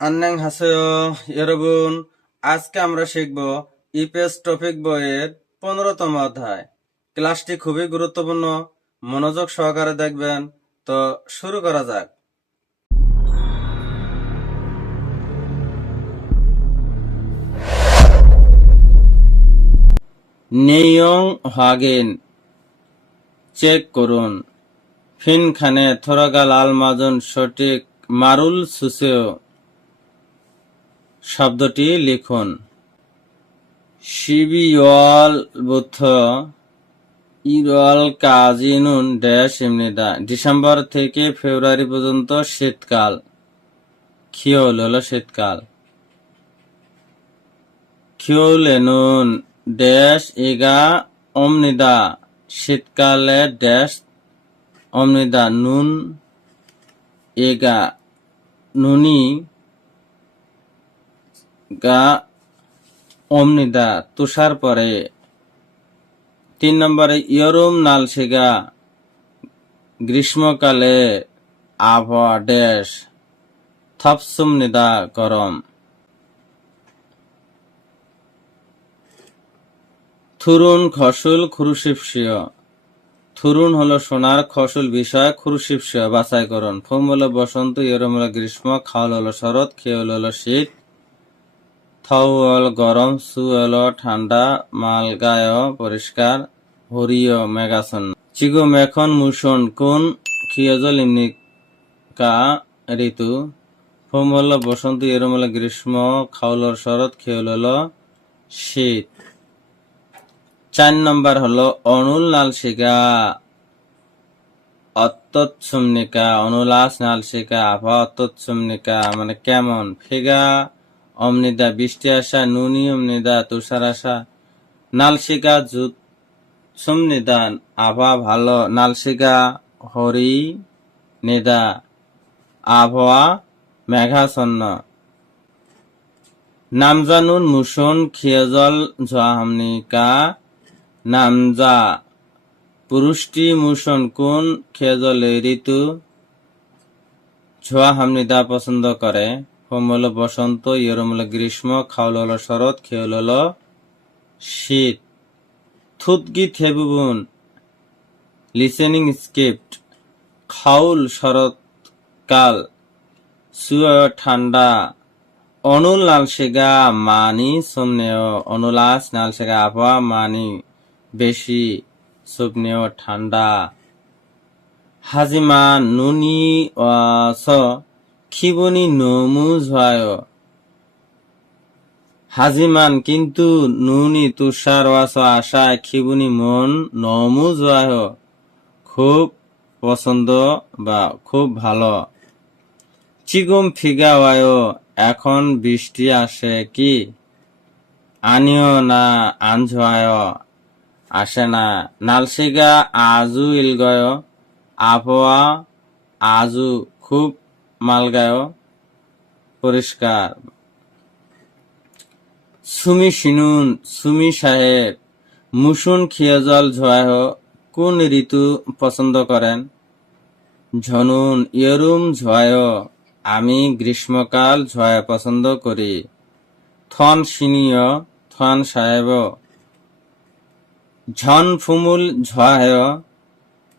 আন্নাং ইরবুন আজকে আমরা শিখব ইপিএস টপিক বইয়ের পনেরোতম অধ্যায়। ক্লাসটি খুবই গুরুত্বপূর্ণ, মনোযোগ সহকারে দেখবেন। তো শুরু করা যাক। নেইয়ং হাগেন চেক করুন। ফিনখানে থোরাগাল আল মাজন সঠিক মারুল সুসেও। শব্দটি লিখুন। শিবিওয়াল বুথ ইরল কাজিনুন ড্যাশ এমনিদা ডিসেম্বর থেকে ফেব্রুয়ারি পর্যন্ত শীতকাল। খিওল হলো শীতকাল। খিওলেনুন ড্যাশ ইগা অমনিদা শীতকালে ড্যাশ অমনিদা নুন এগা নুনি গা অমনিদা তুষার পরে। তিন নম্বরে, ইয়রুম নালসিগা গ্রীষ্মকালে আবহাওয়া ড্যাশ, থপসুম নিদা গরম। থুরুন খসুল খুরুশিপসীয় থুরুন হলো সোনার খসুল বিষয় খুরুশিপসীয় বাছাই করুন। ফুম হলো বসন্ত, ইয়রম হলো গ্রীষ্ম খাওয়াল হলো শরৎ, খেউল হলো শীত থৌল, গরম, সুয়েল, ঠান্ডা, মালগায়, পরিষ্কার, হরিয় মেঘাছন্ন চিগো, মেখন মুসন কোন খিয়জল ইমনিকা ঋতু। ফোম হল বসন্ত এরম হল গ্রীষ্ম খাউল শরৎ খেউল হল শীত। চার নম্বর হলো অনুল নালসিকা অত্যৎসুমনিকা অনুলাস নালসিকা আবহাওয়া অত্যৎসুমনিকা মানে কেমন? ফিগা অমনিদা বৃষ্টি আসা, নুনি অমনিদা তুষার আসা। নালসিকা জুত সুমনিদা আবহাওয়া ভালো। নালসিকা হরি নিদা আবহাওয়া মেঘাচ্ছন্ন। নামজানুন মুসুন খিয়জল জহামনিকা নামজা পুরুষটি মুসন কোন খেজলে ঋতু। ছোয়া হামনিদা পছন্দ করে। হোম হলো বসন্ত ইয়রম হলো গ্রীষ্ম খাওল হলো শরৎ খেউল হলো শীত। থুতগি থেবুবুন, লিসেনিং স্ক্রিপ্ট খাউল শরৎকাল সুয় ঠান্ডা, অনুল নালসেগা মানি, সোমনেয় অনুলাস, নালসেগা আবহাওয়া মানি, বেশি সুপনেয় ঠান্ডা। হাজিমা নুনি স খিবনি নমু ঝয় হাজিমান, কিন্তু নুনি তুষার ওয়াস আশায় ক্ষিবনি মন নমু জয়। খুব পছন্দ বা খুব ভালো। চিগুম ফিগা ওয়ায় এখন বৃষ্টি আসে কি? আনিও না আনঝয় আসে না। নালসিগা, আজু ইলগয়, আবহাওয়া আজু খুব মালগায় পরিষ্কার। সুমি শিনুন সুমি সাহেব, মুসুন খিয়াজল ঝোয়াহ, কোন ঋতু পছন্দ করেন? ঝনুন, ইয়রুম ঝোয়ায় আমি গ্রীষ্মকাল ঝোয়া পছন্দ করি। থন সিনিয়, থন সাহেব। ঝন ফুমুল ঝোয়ায়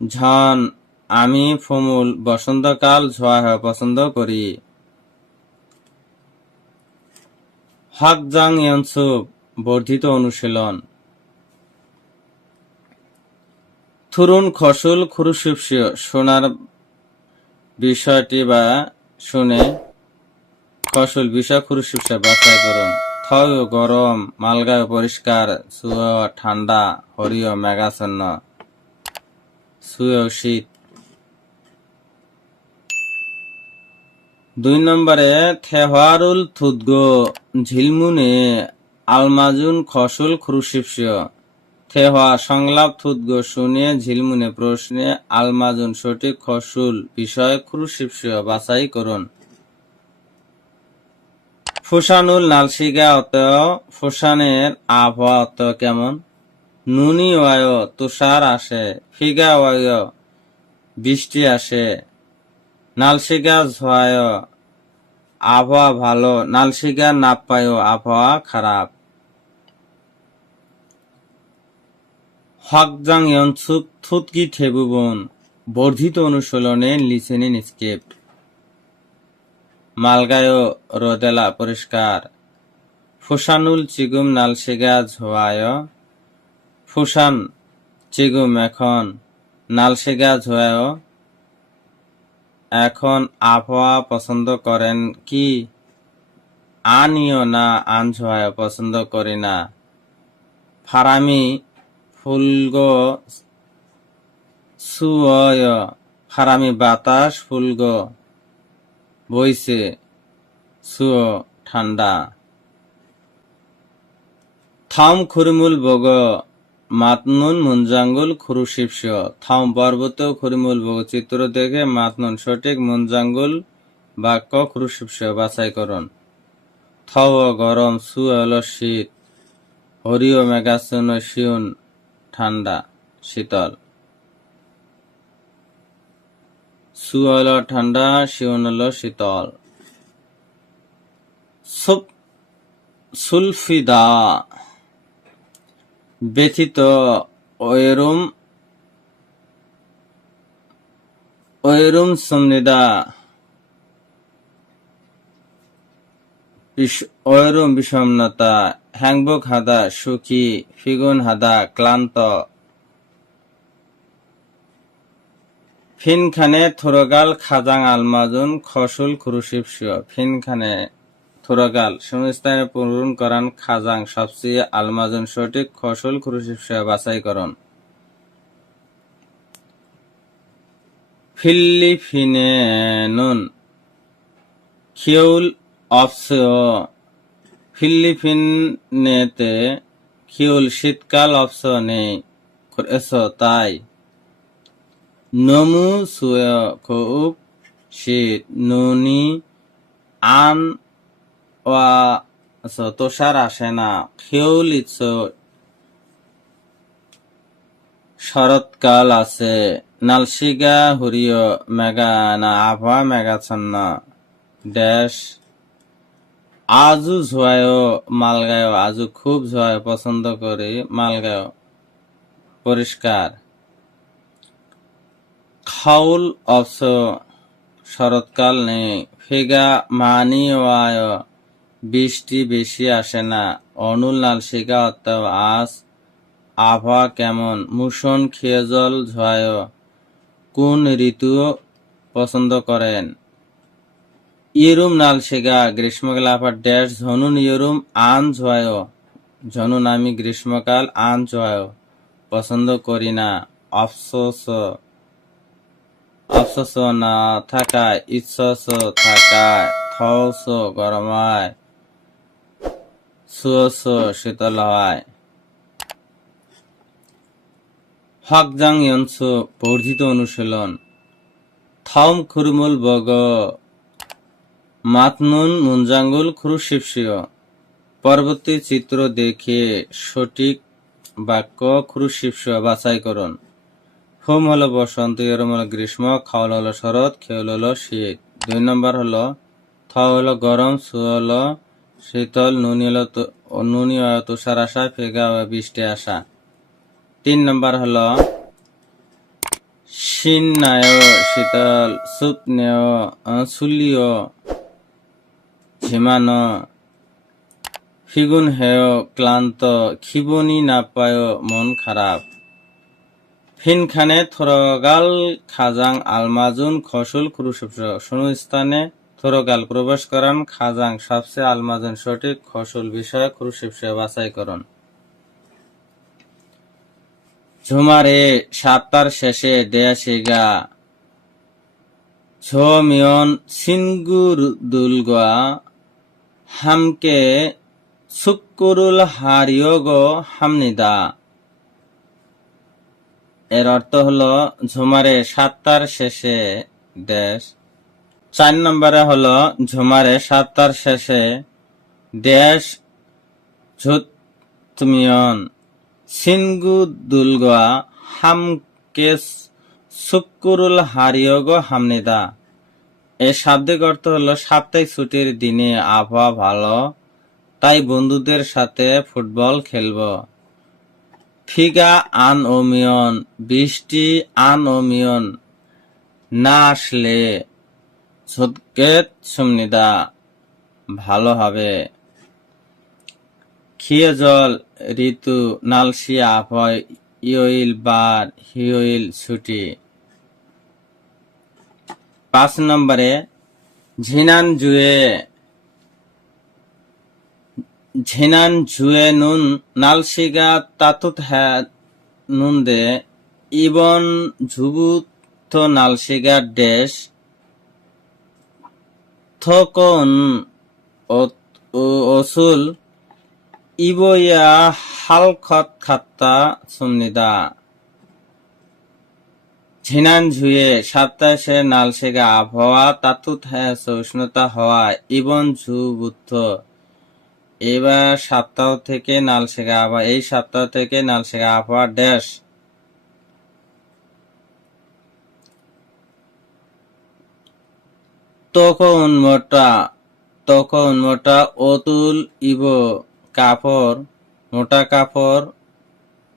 ঝন আমি ফুমুল, বসন্তকাল ঝোয়া পছন্দ করি। হাকজাং ইয়নসুপ বর্ধিত অনুশীলন। থুরুন খসুল খুরুশিপসীয় শোনার বিষয়টি বা শুনে ফসল বিষয় খুরুশিপসা বাছাই করুন। থয় গরম, মালগায় পরিষ্কার, সুয় ঠান্ডা হরিয় মেঘাচ্ছন্ন, সুয় শীত। দুই নম্বরে থেহারুল থুদগো, ঝিলমুনে আলমাজুন খসুল খুরুশিপসীয় থেহা সংলাপ থুদগো শুনে ঝিলমুনে প্রশ্নে আলমাজুন সঠিক খসুল বিষয় খুরুশিপসীয় বাছাই করুন। ফুসানুল নালসিগা অত ফুসানের আবহাওয়া অত কেমন? নুনি ওয়ায় তুষার আসে, ফিগা ওয়ায় বৃষ্টি আসে নালসিগা ঝোয়ায় আবহাওয়া ভালো নালশিগা নাপ্পায়ও আবহাওয়া খারাপ। হকজাং ইয়নসুক থুতকি থেবুবন, বর্ধিত অনুশীলনে লিসেনিং স্ক্রিপ্ট মালগায়ো রোদেলা পরিষ্কার। ফুসানুল চিগুম নালশিগা ঝোয়ায় ফুসান চিগুম এখন নালশিগা ঝোয়ায় এখন আবহাওয়া পছন্দ করেন কি? আনিও না আন ঝোয়ায় পছন্দ করি না। ফারামি ফুলগো সুয়, ফারামি বাতাস ফুলগো বইছে সুয় ঠান্ডা। থাম খুরমুল বগ মাতনুন মুঞ্জাঙ্গুল খুরুশিপস থাম পর্বত খুরমুল বগ চিত্র দেখে মাতনুন সঠিক মুঞ্জাঙ্গুল বাক্য খুরুশিপস বাছাই করুন। থ গরম সু হলো শীত হরিও মেঘাচ্ছন্ন শিউন ঠান্ডা, শীতল। সু হলো ঠান্ডা, শিউন হলো শীতল। সুলফিদা ব্যথিত ওয়েরুম ওয়েরুম সমনিদা ওয়েরুম বিষণ্ণতা, হ্যাংবুক হাদা, সুখী, ফিগুন হাদা, ক্লান্ত। ফিনখানে থুরগাল, খাজাং, আলমাজুন, খসুল খুরুশিপসিও ফিনখানে থুরগাল, শূন্যস্থানে পূরণ করান খাজাং, সবচেয়ে আলমাজন সঠিক খসুল খুরুশিপসিও বাছাই করুন। ফিলিপিনেনুন খিউল অপসেও ফিলিপিনেতে খিউল শীতকাল অপসো নেই, এসো, তাই। নমু, সুয়, খুব শীত, নুনি, আন ওয়া আচ্ছা, তুষার আসে না। খেউল শরৎকাল আছে নালশিগা হুরিয় মেঘা না আবহাওয়া মেঘাচ্ছন্ন ড্যাশ আজু ঝোয়ায় মালগায় আজু খুব ঝোয়ায় পছন্দ করে মালগায় পরিষ্কার। খাউল অবস শরৎকাল নেই ফিগা মানি ওয়ায় বৃষ্টি বেশি আসে না। অনুল নালশিকা অর্থাৎ আজ আবহাওয়া কেমন? মুসন খেজল ঝয়। কোন ঋতু পছন্দ করেন? ইয়েরুম নালশিগা গ্রীষ্মকাল আবার ড্যাশ, ঝনুন ইয়েরুম আন ঝয়। ঝনুন আমি গ্রীষ্মকাল, আন ঝয়। পছন্দ করি না। অফসোস অফসোস না থাকায়, ইচ্ছস থাকায় থস গরমায়। সুয়স শীতল হয় হকজাং ইয়নসু বর্ধিত অনুশীলন। থম খুরমুল বগ। মাতনুন মুঞ্জাঙ্গুল খুরুশিপসিও পরবর্তী চিত্র দেখে সঠিক বাক্য খুরুশিপসিও বাছাই করুন। হোম হলো বসন্ত, ইয়রম হলো গ্রীষ্ম খাওয়াল হলো শরৎ, খেউল হলো শীত। দুই নম্বর হলো থ হলো গরম, সু হলো শীতল নুনি হলো নুনি তুষার আসা ফেগা বৃষ্টি আসা। তিন নম্বর হলো শিন্নায় শীতল সুপনেয় সুলিয় ঝিমানো। ফিগুন হেয় ক্লান্ত খিবনি না পায় মন খারাপ। ফিনখানে থরগাল খাজাং আলমাজুন খসুল খুরুসুফস শূন্য স্থানে থরগাল প্রবেশ করান, খাজাং সবচেয়ে আলমাজুন সঠিক খসুল বিষয় খুরুসিপস বাছাই করুন। ঝুমারে সাপ্তার শেষে দেয়াশিগা, ঝমিয়ন সিনগুর দুলগা হামকে সুকুরুল হারিয়োগ হামনিদা। এর অর্থ হল, ঝুমারে সাতটার শেষে ড্যাশ চার নম্বরে হলো ঝুমারে সাতটার শেষে, দেশ ঝুতমিয়ন সিনগু দুলগা হামকে সুকুরুল হারিয়োগ হামনিদা। এর শাব্দিক অর্থ হলো সাপ্তাহিক ছুটির দিনে আবহাওয়া ভালো, তাই বন্ধুদের সাথে ফুটবল খেলব। ফিগা আন অমিয়ন বৃষ্টি আন অমিয়ন না আসলে সদকেত সুমনিদা, ভালো হবে। খিয়ে জল, ঋতু, নালসি আভয় ইয়ইল বার হিয়ইল ছুটি। পাঁচ নম্বরে ঝিনান জুয়ে ঝিনান জুয়ে নুন নালসিগা তাতুত হ্যা নুন দে, ইবন ঝুবুত নালসিগা ডেশ থকন অসুল ইবইয়া হালখত খাত্তা সুমনিদা ঝিনান ঝুয়ে সপ্তাহে নালসেগা আবহাওয়া, তাতুত হয়েছে উষ্ণতা হওয়া, ইবন ঝু বুদ্ধ। এবার সপ্তাহ থেকে নালসেগা আবহাওয়া এই সপ্তাহ থেকে নালসেগা আবহাওয়া ড্যাশ তখন মোটা তখন মোটা অতুল ইব কাপড় মোটা কাপড়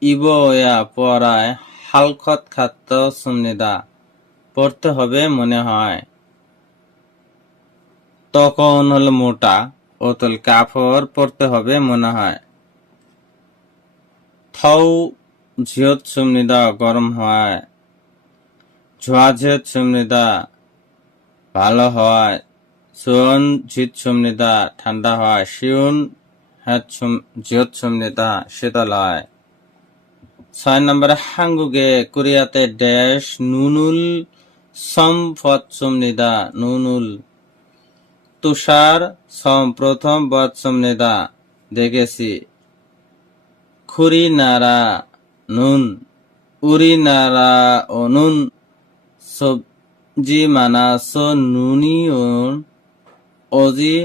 ইব ইয়া পরায় হালখত খাদ্য সুমনিদা পড়তে হবে মনে হয়। তখন হলো মোটা, অতুল কাপড় পড়তে হবে মনে হয়। থৌ ঝিয়ত সুমনিদা গরম হয়। ঝোয়া ঝিয়ত সুমনিদা ভালো হয় সুয়ন ঝিত সুমনিদা ঠান্ডা হয় শিউন হ্যাঁ জিয়ত সুমনিদা শীতল হয় ছয় নম্বরে হাঙ্গুগে কোরিয়াতে ড্যাশ নুনুল, সম্পদ সুমনিদা নুনুল। তুষার, সম, প্রথম বদ সুমনিদা দেখেছি। খুরি নারা নুন। উরি নারা নুন সবজি মানাস নুনি ও অজি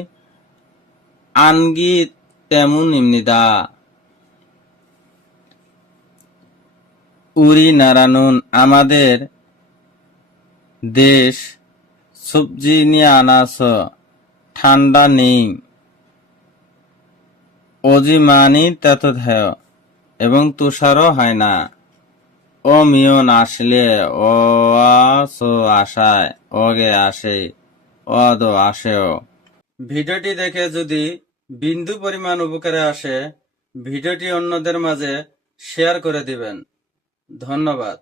আনগি তেমন ইমনিদা উরি নারানুন আমাদের দেশ সবজি নিয়ে আনাস, ঠান্ডা নেই। অজিমানি তেতধেয় এবং তুষারও হয় না। অমিয়ন আসলে অ আসো আশায়, অগে আসে অদ আসেও। ভিডিওটি দেখে যদি বিন্দু পরিমাণ উপকারে আসে, ভিডিওটি অন্যদের মাঝে শেয়ার করে দিবেন। ধন্যবাদ।